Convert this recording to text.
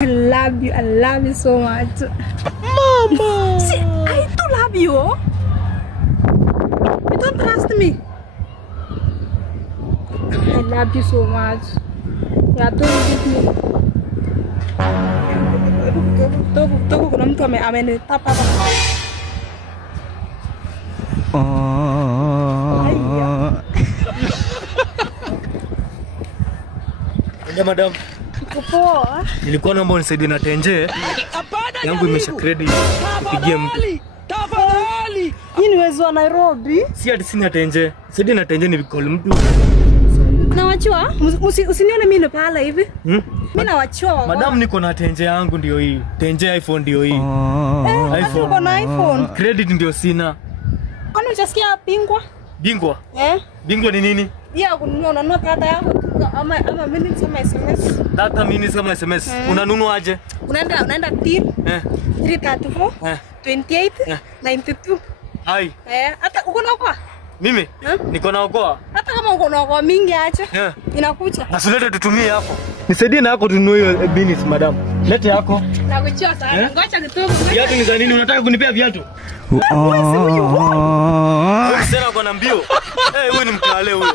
I love you so much. Mama! See, I do love you. You don't trust me. I love you so much. Yeah, don't leave me. Tuh, kuna mtu amenitapa hapa. Madam. Poa. Nilikuwa naomba unisaidie na tenje. Yangu imesha credit. Pigie mtu. Tafadhali. Hii ni wezo wa Nairobi. Si ati sina tenje. Saidie na tenje ni call mtu. Na wachua? Usinione mimi ndo pala hivi. Mimi na wachua. Madam niko na tenje yangu ndio hii. Tenje iPhone ndio hii. iPhone. Uko na iPhone. Credit ndio sina. Kwani unasikia bingwa? Bingwa? Bingwa ni nini? Ya kununua data yako ama minutes ama SMS. Data minutes ama SMS. Unanunua aje? Unaenda till 334 28 92. Hai. Hata uko na okoa? Mimi? Niko na okoa. Hata kama uko na okoa mingi aje. Inakuja. Nasulete tutumie hapo. Nisaidie na yako tununue hiyo minutes madam. Lete yako. Nakuchia sana. Ngoja kidogo. Viatu ni za nini? Unataka kunipea viatu? Sasa kwa na mbio. Wewe ni mkale huyo.